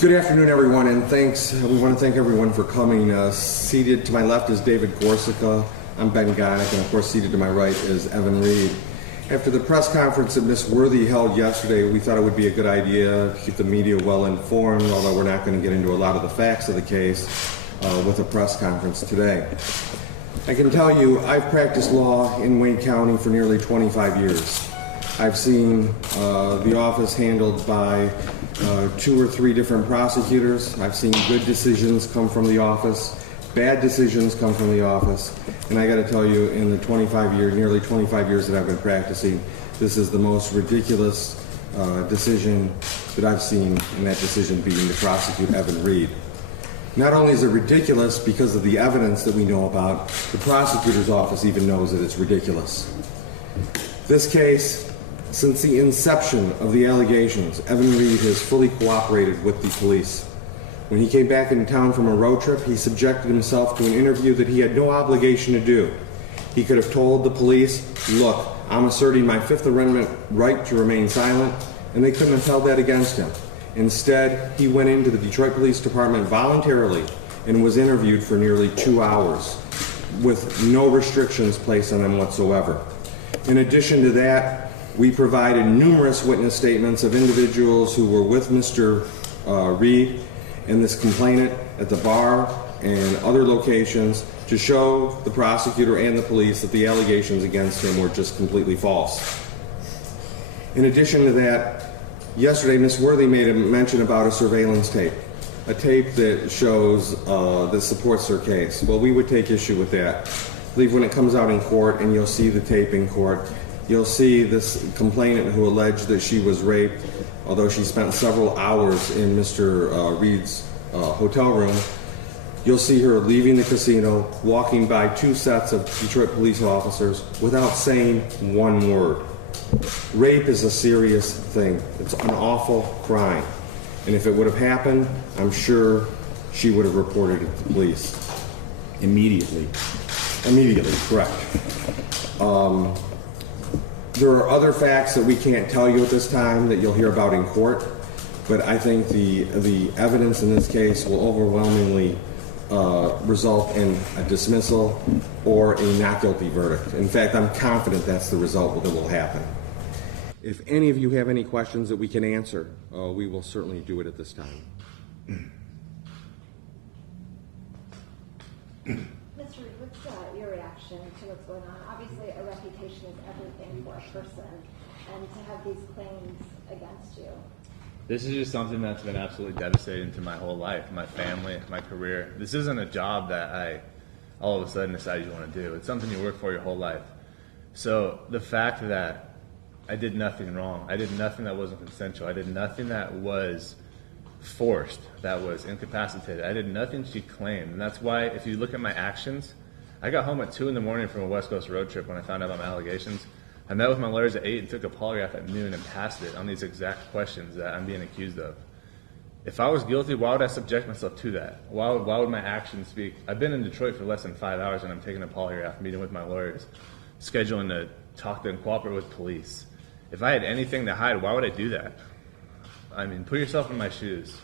Good afternoon, everyone, and thanks. We want to thank everyone for coming. Seated to my left is David Gorsica. I'm Ben Gonick, and of course, seated to my right is Evan Reed. After the press conference that Ms. Worthy held yesterday, we thought it would be a good idea to keep the media well informed, although we're not going to get into a lot of the facts of the case with a press conference today. I can tell you, I've practiced law in Wayne County for nearly 25 years. I've seen the office handled by 2 or 3 different prosecutors. I've seen good decisions come from the office, bad decisions come from the office, and I got to tell you, in the nearly 25 years that I've been practicing, this is the most ridiculous decision that I've seen, and that decision being to prosecute Evan Reed. Not only is it ridiculous because of the evidence that we know about, the prosecutor's office even knows that it's ridiculous. This case, since the inception of the allegations, Evan Reed has fully cooperated with the police. When he came back into town from a road trip, he subjected himself to an interview that he had no obligation to do. He could have told the police, look, I'm asserting my Fifth Amendment right to remain silent, and they couldn't have held that against him. Instead, he went into the Detroit Police Department voluntarily and was interviewed for nearly 2 hours with no restrictions placed on him whatsoever. In addition to that, we provided numerous witness statements of individuals who were with Mr. Reed and this complainant at the bar and other locations to show the prosecutor and the police that the allegations against him were just completely false. In addition to that, yesterday Ms. Worthy made a mention about a surveillance tape, a tape that shows that supports her case. Well, we would take issue with that. I believe when it comes out in court and you'll see the tape in court, you'll see this complainant who alleged that she was raped, although she spent several hours in Mr. Reed's hotel room. You'll see her leaving the casino, walking by 2 sets of Detroit police officers without saying one word. Rape is a serious thing. It's an awful crime. And if it would have happened, I'm sure she would have reported it to the police. Immediately, correct. There are other facts that we can't tell you at this time that you'll hear about in court, but I think the evidence in this case will overwhelmingly result in a dismissal or a not guilty verdict. In fact, I'm confident that's the result that will happen. If any of you have any questions that we can answer, we will certainly do it at this time. Mr. Reed, what's your reaction to what's going on? Obviously, a reputation is everything for a person, and to have these claims against you. This is just something that's been absolutely devastating to my whole life, my family, my career. This isn't a job that I all of a sudden decided you want to do. It's something you work for your whole life. So the fact that I did nothing wrong, I did nothing that wasn't consensual, I did nothing that was forced, that was incapacitated, I did nothing she claimed. And that's why, if you look at my actions, I got home at 2 in the morning from a West Coast road trip when I found out about my allegations. I met with my lawyers at 8 and took a polygraph at noon and passed it on these exact questions that I'm being accused of. If I was guilty, why would I subject myself to that? Why would my actions speak? I've been in Detroit for less than 5 hours and I'm taking a polygraph, meeting with my lawyers, scheduling to talk to and cooperate with police. If I had anything to hide, why would I do that? I mean, put yourself in my shoes.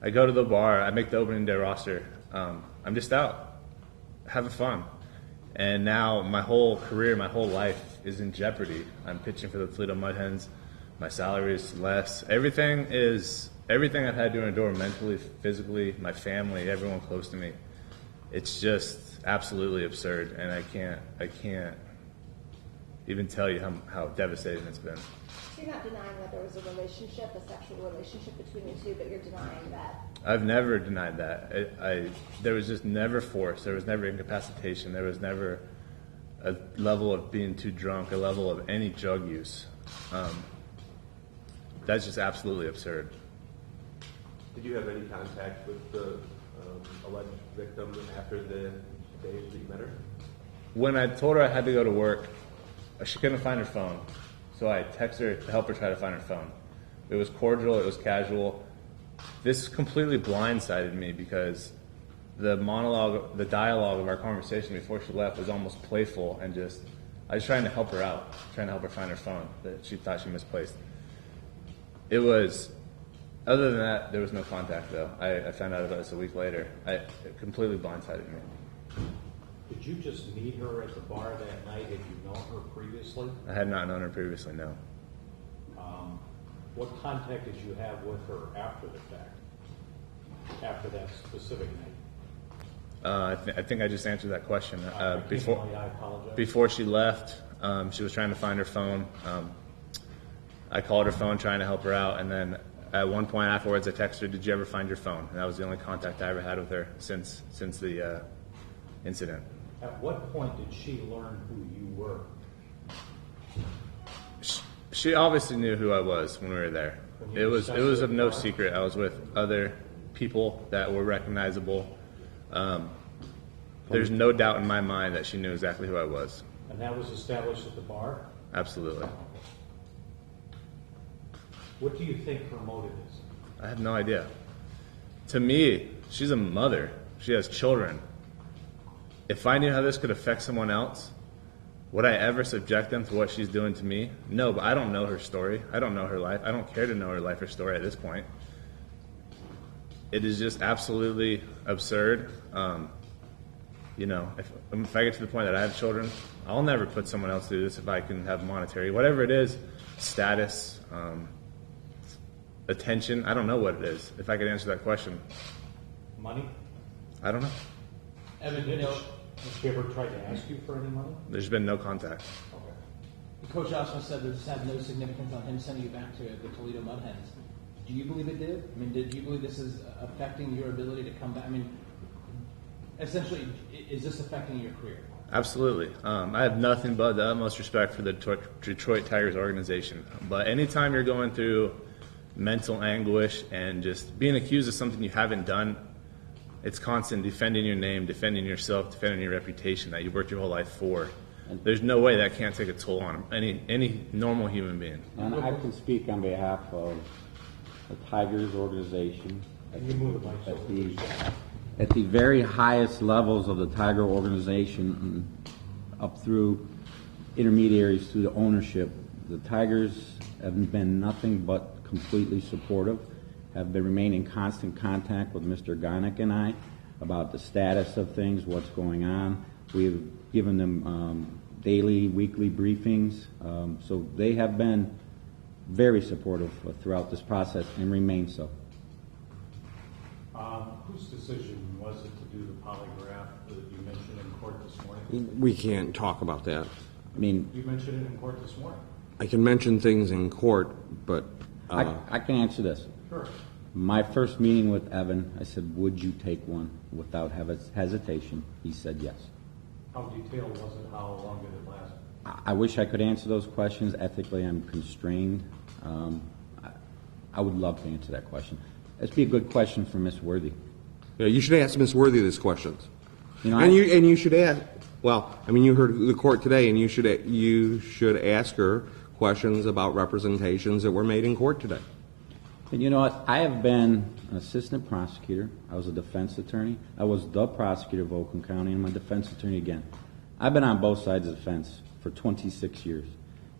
I go to the bar, I make the opening day roster. I'm just out, having fun. And now my whole career, my whole life is in jeopardy. I'm pitching for the Toledo Mud Hens. My salary is less. Everything I've had to endure mentally, physically, my family, everyone close to me. It's just absolutely absurd, and I can't even tell you how devastating it's been. So you're not denying that there was a relationship, a sexual relationship between you two, but you're denying that? I've never denied that. There was just never force. There was never incapacitation. There was never a level of being too drunk, a level of any drug use. That's just absolutely absurd. Did you have any contact with the alleged victim after the day that you met her? When I told her I had to go to work, she couldn't find her phone. So I texted her to help her try to find her phone. It was cordial, it was casual. This completely blindsided me because the dialogue of our conversation before she left was almost playful and I was trying to help her out, trying to help her find her phone that she thought she misplaced. Other than that, there was no contact, though. I found out about this a week later. It completely blindsided me. Did you just meet her at the bar that night? Had you known her previously? I had not known her previously, no. What contact did you have with her after the fact? After that specific night? I think I just answered that question. I apologize. Before she left, she was trying to find her phone. I called her phone trying to help her out, and then at one point afterwards I texted her, "Did you ever find your phone?" And that was the only contact I ever had with her since the incident. At what point did she learn who you were? She obviously knew who I was when we were there. It was of no secret. I was with other people that were recognizable. There's no doubt in my mind that she knew exactly who I was. And that was established at the bar? Absolutely. What do you think her motive is? I have no idea. To me, she's a mother. She has children. If I knew how this could affect someone else, would I ever subject them to what she's doing to me? No, but I don't know her story. I don't know her life. I don't care to know her life or story at this point. It is just absolutely absurd. If I get to the point that I have children, I'll never put someone else through this if I can have monetary, whatever it is, status, attention. I don't know what it is. If I could answer that question, Money? I don't know. Evan, did she ever try to ask you for any money? There's been no contact. Okay. Coach also said that this had no significance on him sending you back to the Toledo Mud Hens. Do you believe it did? I mean, did you believe this is affecting your ability to come back? I mean, essentially, is this affecting your career? Absolutely. I have nothing but the utmost respect for the Detroit Tigers organization. But anytime you're going through mental anguish and just being accused of something you haven't done, it's constant defending your name, defending yourself, defending your reputation that you worked your whole life for. There's no way that can't take a toll on any normal human being. And I can speak on behalf of the Tigers organization. At the very highest levels of the Tiger organization, up through intermediaries through the ownership, the Tigers have been nothing but completely supportive, have been remaining in constant contact with Mr. Gonick and I about the status of things, what's going on. We've given them daily, weekly briefings, so they have been very supportive throughout this process and remain so. Whose decision was it to do the polygraph that you mentioned in court this morning? We can't talk about that. I mean, You mentioned it in court this morning. I can mention things in court, but I can answer this. Sure. My first meeting with Evan, I said, would you take one without hesitation? He said yes. How detailed was it? How long did it last? I wish I could answer those questions. Ethically, I'm constrained. I would love to answer that question. This would be a good question for Ms. Worthy. yeah, you should ask Ms. Worthy these questions. You know, And you should ask. Well, I mean, you heard the court today, and you should ask her questions about representations that were made in court today. And you know what? I have been an assistant prosecutor. I was a defense attorney. I was the prosecutor of Oakland County, and I'm a defense attorney again. I've been on both sides of the fence for 26 years.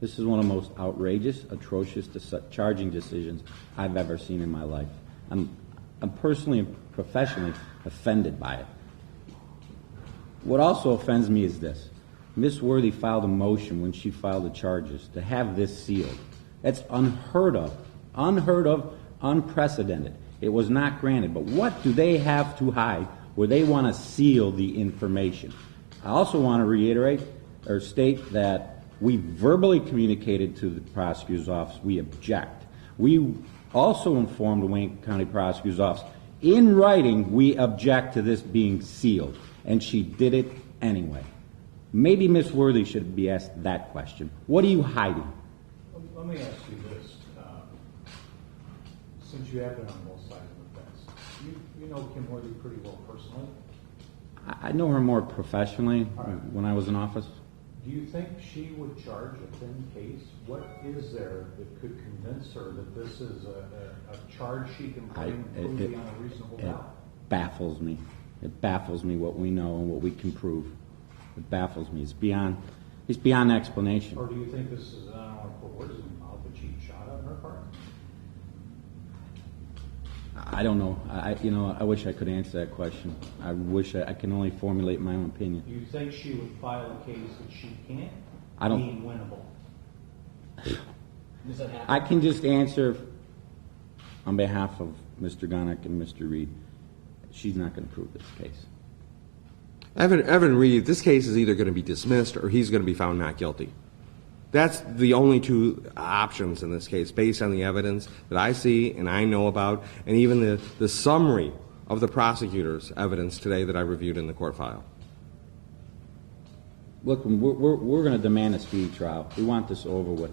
This is one of the most outrageous, atrocious charging decisions I've ever seen in my life. I'm personally and professionally offended by it. What also offends me is this. Ms. Worthy filed a motion when she filed the charges to have this sealed. That's unheard of, unprecedented. It was not granted. But what do they have to hide where they want to seal the information? I also want to reiterate or state that we verbally communicated to the prosecutor's office we object. We also informed the Wayne County Prosecutor's Office in writing we object to this being sealed, and she did it anyway. Maybe Ms. Worthy should be asked that question. What are you hiding? Let me ask you this. Since you have been on both sides of the fence, you know Kim Worthy pretty well personally. I know her more professionally when I was in office. Do you think she would charge a thin case? What is there that could convince her that this is a charge she can bring prove beyond a reasonable It doubt? baffles me. It baffles me what we know and what we can prove. It baffles me. It's beyond explanation. Or do you think this is, I don't want to put words in her mouth, a cheap shot on her part? I don't know. I wish I could answer that question. I wish I can only formulate my own opinion. Do you think she would file a case that she can't I don't- deem winnable? Does that happen? I can just answer on behalf of Mr. Gonick and Mr. Reed. She's not going to prove this case. Evan Reed, this case is either going to be dismissed or he's going to be found not guilty. That's the only two options in this case, based on the evidence that I see and I know about, and even the summary of the prosecutor's evidence today that I reviewed in the court file. Look, we're going to demand a speedy trial. We want this over with.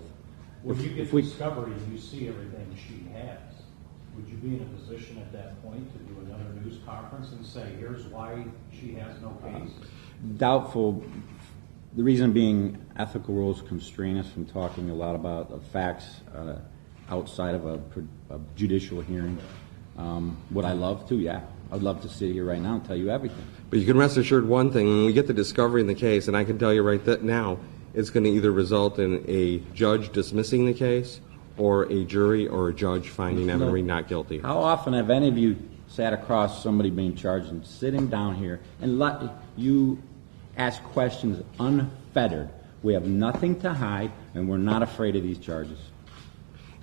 When you if get we- discovery and you see everything she has, would you be in a position at that point to do another news conference and say, here's why she has no case? Doubtful. The reason being, ethical rules constrain us from talking a lot about the facts outside of a judicial hearing. Would I love to? Yeah. I'd love to sit here right now and tell you everything. But you can rest assured one thing, when we get the discovery in the case, and I can tell you now, it's going to either result in a judge dismissing the case or a jury or a judge finding Evan Reed not guilty. How often have any of you sat across somebody being charged and sitting down here and let you ask questions unfettered? We have nothing to hide, and we're not afraid of these charges.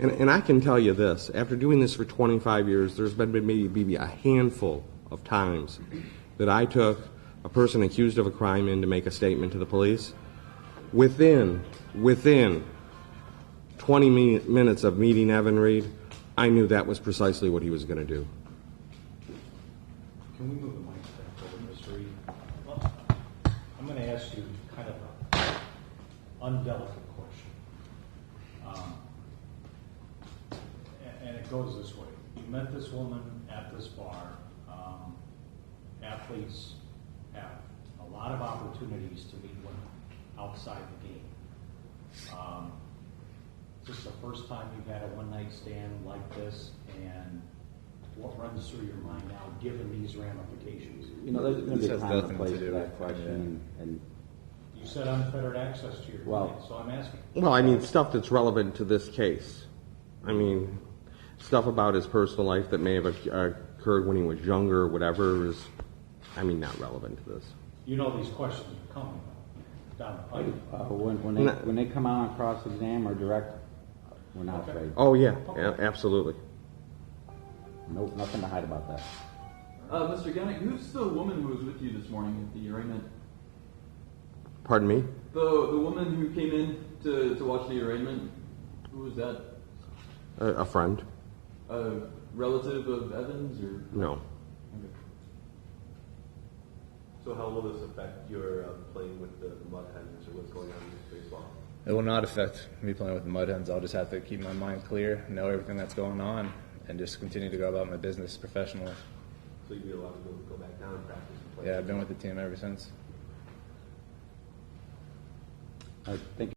And I can tell you this, after doing this for 25 years, there's been maybe a handful of times that I took a person accused of a crime in to make a statement to the police. Within 20 minutes of meeting Evan Reed, I knew that was precisely what he was going to do. Can we move the mic back over, Mr. Reed? Well, I'm going to ask you kind of an undelicate question. And it goes this way. You met this woman at this bar. Athletes have a lot of opportunities to meet women outside the game. Is this the first time you've had a one-night stand like this? And what runs through your mind now, given these ramifications? There's going to be This a has time and nothing place to for do that with- question, and You said unfettered access to your Well- client, so I'm asking. Well, I mean, stuff that's relevant to this case. I mean, stuff about his personal life that may have occurred when he was younger or whatever is, not relevant to this. You know these questions are coming down the pipe. when they come out on cross-exam or direct, we're not afraid. Oh, yeah, absolutely. Nope, nothing to hide about that. Mr. Gunnick, who's the woman who was with you this morning at the arraignment? Pardon me? The woman who came in to watch the arraignment, who was that? A friend? A relative of Evans, or? No. So how will this affect your playing with the Mud Hens or what's going on in baseball? It will not affect me playing with the Mud Hens. I'll just have to keep my mind clear, know everything that's going on, and just continue to go about my business professionally. So you'll be allowed to go back down and practice and play? Yeah, I've been with the team ever since. I think